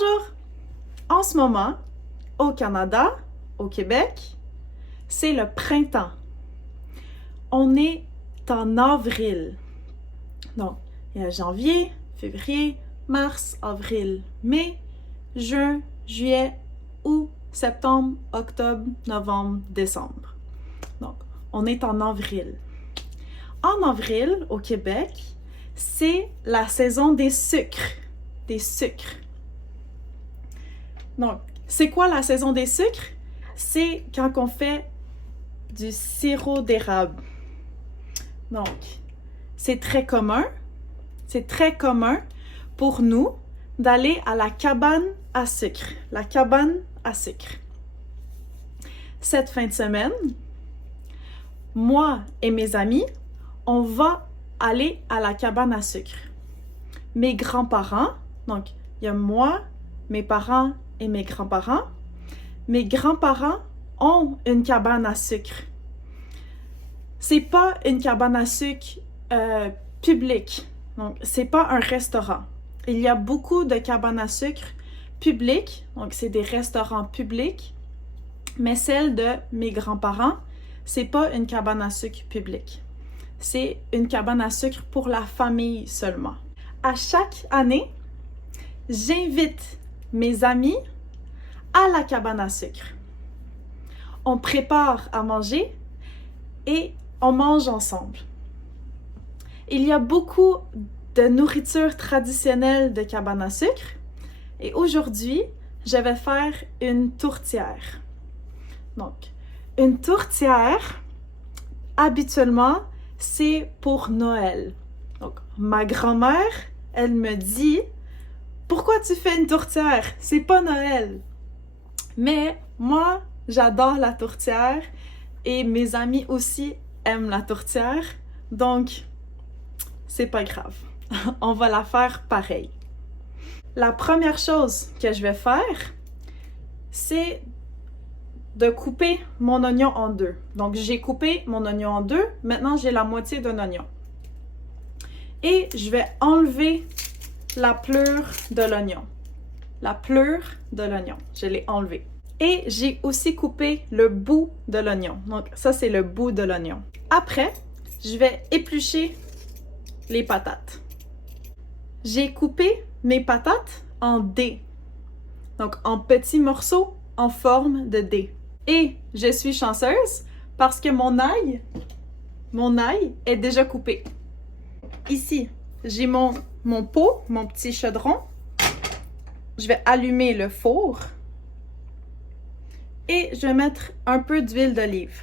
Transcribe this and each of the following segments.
Bonjour! En ce moment, au Canada, au Québec, c'est le printemps. On est en avril. Donc, il y a janvier, février, mars, avril, mai, juin, juillet, août, septembre, octobre, novembre, décembre. Donc, on est en avril. En avril, au Québec, c'est la saison des sucres. Des sucres. Donc, c'est quoi la saison des sucres? C'est quand on fait du sirop d'érable. Donc, c'est très commun pour nous d'aller à la cabane à sucre. La cabane à sucre. Cette fin de semaine, moi et mes amis, on va aller à la cabane à sucre. Mes grands-parents, donc il y a moi, mes parents et mes grands-parents. Mes grands-parents ont une cabane à sucre. C'est pas une cabane à sucre publique. Donc, c'est pas un restaurant. Il y a beaucoup de cabanes à sucre publiques. Donc, c'est des restaurants publics. Mais celle de mes grands-parents, c'est pas une cabane à sucre publique. C'est une cabane à sucre pour la famille seulement. À chaque année, j'invite mes amis à la cabane à sucre. On prépare à manger et on mange ensemble. Il y a beaucoup de nourriture traditionnelle de cabane à sucre et aujourd'hui, je vais faire une tourtière. Donc, une tourtière, habituellement, c'est pour Noël. Donc, ma grand-mère, elle me dit « Pourquoi tu fais une tourtière? C'est pas Noël! » Mais moi, j'adore la tourtière et mes amis aussi aiment la tourtière, donc c'est pas grave. On va la faire pareil. La première chose que je vais faire, c'est de couper mon oignon en deux. Donc, j'ai coupé mon oignon en deux. Maintenant, j'ai la moitié d'un oignon. Et je vais enlever la pleure de l'oignon. La pleure de l'oignon. Je l'ai enlevée. Et j'ai aussi coupé le bout de l'oignon. Donc, ça, c'est le bout de l'oignon. Après, je vais éplucher les patates. J'ai coupé mes patates en dés. Donc, en petits morceaux en forme de dés. Et je suis chanceuse parce que mon ail est déjà coupé. Ici, j'ai mon pot, mon petit chaudron. Je vais allumer le four. Et je vais mettre un peu d'huile d'olive.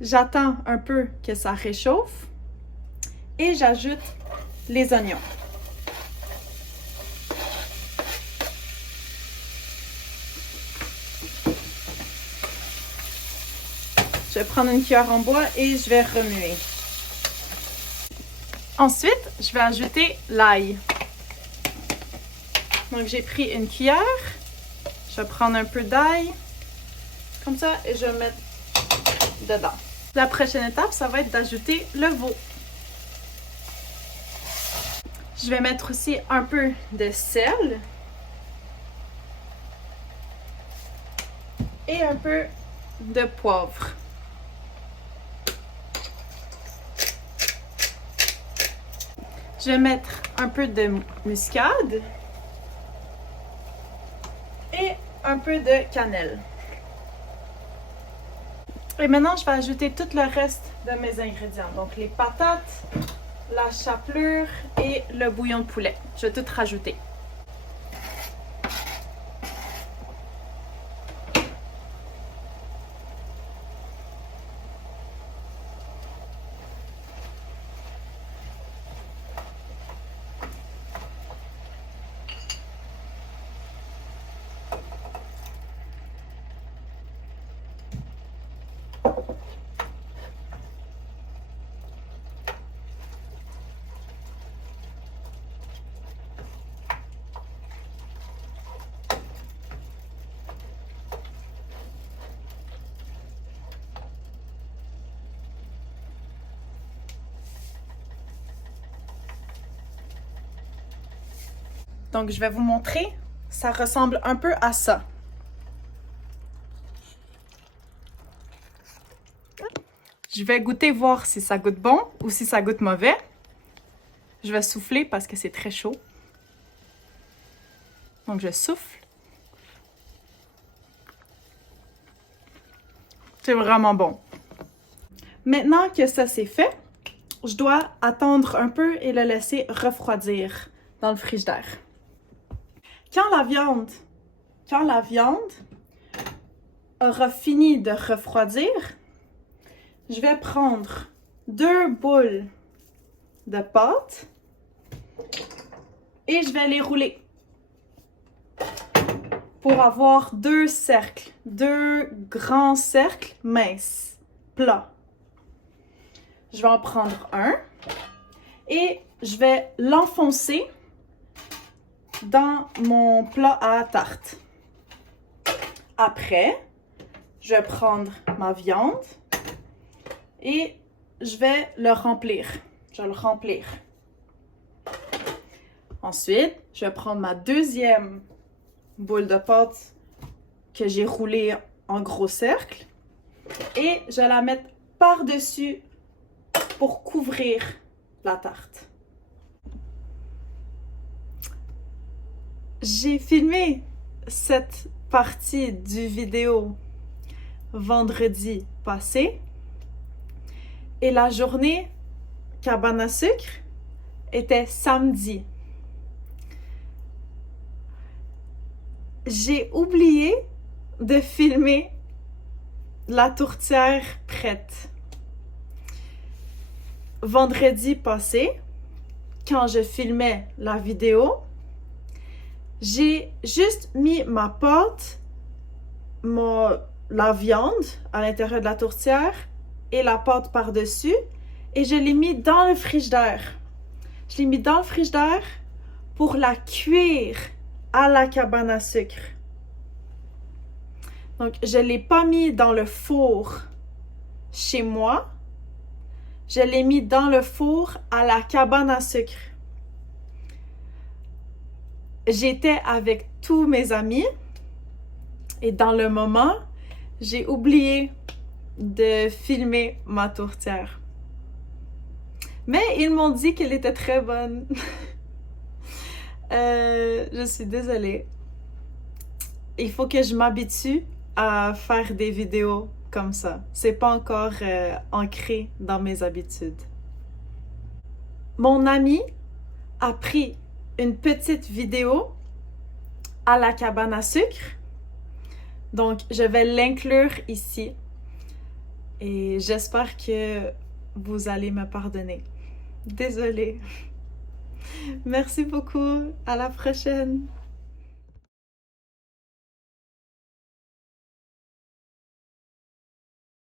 J'attends un peu que ça réchauffe. Et j'ajoute les oignons. Je vais prendre une cuillère en bois et je vais remuer. Ensuite, je vais ajouter l'ail. Donc, j'ai pris une cuillère. Je vais prendre un peu d'ail, comme ça, et je vais mettre dedans. La prochaine étape, ça va être d'ajouter le veau. Je vais mettre aussi un peu de sel. Et un peu de poivre. Je vais mettre un peu de muscade. Et un peu de cannelle. Et maintenant, je vais ajouter tout le reste de mes ingrédients. Donc, les patates, la chapelure et le bouillon de poulet. Je vais tout rajouter. Donc, je vais vous montrer. Ça ressemble un peu à ça. Je vais goûter voir si ça goûte bon ou si ça goûte mauvais. Je vais souffler parce que c'est très chaud. Donc, je souffle. C'est vraiment bon. Maintenant que ça c'est fait, je dois attendre un peu et le laisser refroidir dans le frigidaire. Quand la viande aura fini de refroidir, je vais prendre 2 boules de pâte et je vais les rouler pour avoir 2 cercles, 2 grands cercles minces, plats. Je vais en prendre un et je vais l'enfoncer dans mon plat à tarte. Après, je vais prendre ma viande et je vais le remplir. Je vais le remplir. Ensuite, je vais prendre ma deuxième boule de pâte que j'ai roulée en gros cercle et je vais la mettre par-dessus pour couvrir la tarte. J'ai filmé cette partie du vidéo vendredi passé et la journée cabane à sucre était samedi. J'ai oublié de filmer la tourtière prête. Vendredi passé, quand je filmais la vidéo, j'ai juste mis ma pâte, la viande à l'intérieur de la tourtière et la pâte par-dessus et je l'ai mis dans le frigidaire. Je l'ai mis dans le frigidaire pour la cuire à la cabane à sucre. Donc, je ne l'ai pas mis dans le four chez moi. Je l'ai mis dans le four à la cabane à sucre. J'étais avec tous mes amis et dans le moment, j'ai oublié de filmer ma tourtière. Mais ils m'ont dit qu'elle était très bonne. Je suis désolée. Il faut que je m'habitue à faire des vidéos comme ça. C'est pas encore ancré dans mes habitudes. Mon ami a pris une petite vidéo à la cabane à sucre. Donc, je vais l'inclure ici. Et j'espère que vous allez me pardonner. Désolée. Merci beaucoup. À la prochaine.